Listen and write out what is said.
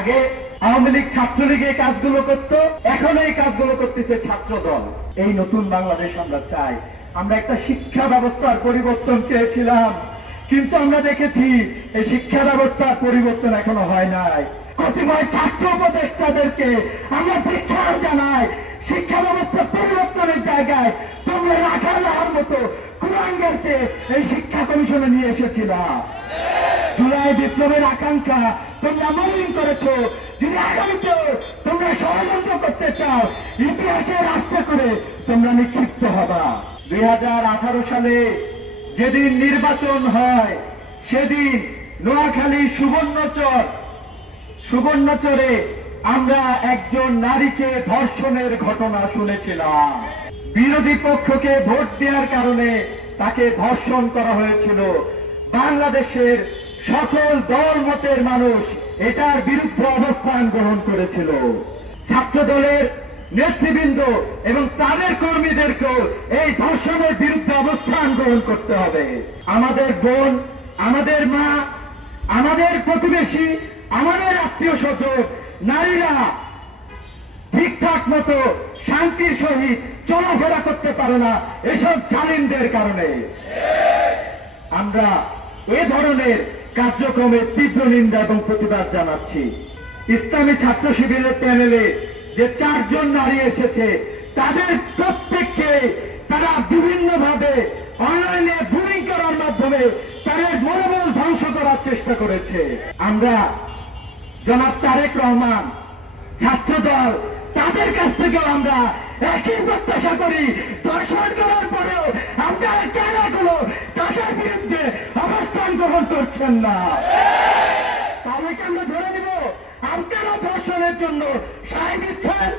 আগে আওয়ামী লীগ ছাত্রলীগ এই কাজগুলো করতো, এখন এই কাজগুলো করতেছে ছাত্র দল। এই নতুন বাংলাদেশ আমরা চাই। আমরা একটা শিক্ষা ব্যবস্থার পরিবর্তন চেয়েছিলাম, কিন্তু আমরা দেখেছি এই শিক্ষা ব্যবস্থার পরিবর্তন এখনো হয় নাই। কতিপয় ছাত্র উপদেষ্টাদেরকে আমরা ধিক্কার জানাই। শিক্ষা ব্যবস্থা পরিবর্তনের জায়গায় তোমরা রাখাল হওয়ার মতো কুলাঙ্গারকে এই শিক্ষা কমিশনে নিয়ে এসেছিলাম। জুলাই বিপ্লবের আকাঙ্ক্ষা তোমরা মলিন করেছো। যদি আগামীতে তোমরা ষড়যন্ত্র করতে চাও, ইতিহাসের রাস্তা করে তোমরা নিক্ষিপ্ত হবা। 2018 সালে যেদিন নির্বাচন হয়, সেদিন নোয়াখালী সুবর্ণচরে আমরা একজন নারীকে ধর্ষণের ঘটনা শুনেছিলাম। বিরোধী পক্ষকে ভোট দেওয়ার কারণে তাকে ধর্ষণ করা হয়েছিল। বাংলাদেশের সকল দল মতের মানুষ এটার বিরুদ্ধে অবস্থান গ্রহণ করেছিল। ছাত্র দলের নেতৃবৃন্দ এবং তাদের কর্মীদেরকেও এই ধর্ষণের বিরুদ্ধে অবস্থান গ্রহণ করতে হবে। আমাদের বোন, আমাদের মা, আমাদের প্রতিবেশী, আমাদের আত্মীয় স্বজন, নারীরা ঠিকঠাক মতো শান্তির সহিত চলাফেরা করতে পারে না এসব জালিমদের কারণে। আমরা এ ধরনের কার্যক্রমের তীব্র নিন্দা এবং প্রতিবাদ জানাচ্ছি। ইসলামী ছাত্র শিবিরের প্যানেলে যে 4 জন নারী এসেছে, তাদের প্রত্যেককে তারা বিভিন্নভাবে অনলাইনে বুলিং করার মাধ্যমে তাদের মনোবল ধ্বংস করার চেষ্টা করেছে। আমরা জনাব তারেক রহমান, ছাত্রদল, তাদের কাছ থেকেও আমরা একই প্রত্যাশা করি। ধর্ষণ করার পরেও আমরা কেন এখনো তাদের বিরুদ্ধে অবস্থান গ্রহণ করছেন না? তাহলে কি আমরা ধরে নিব আপনারা ধর্ষণের জন্য সায় দিচ্ছেন?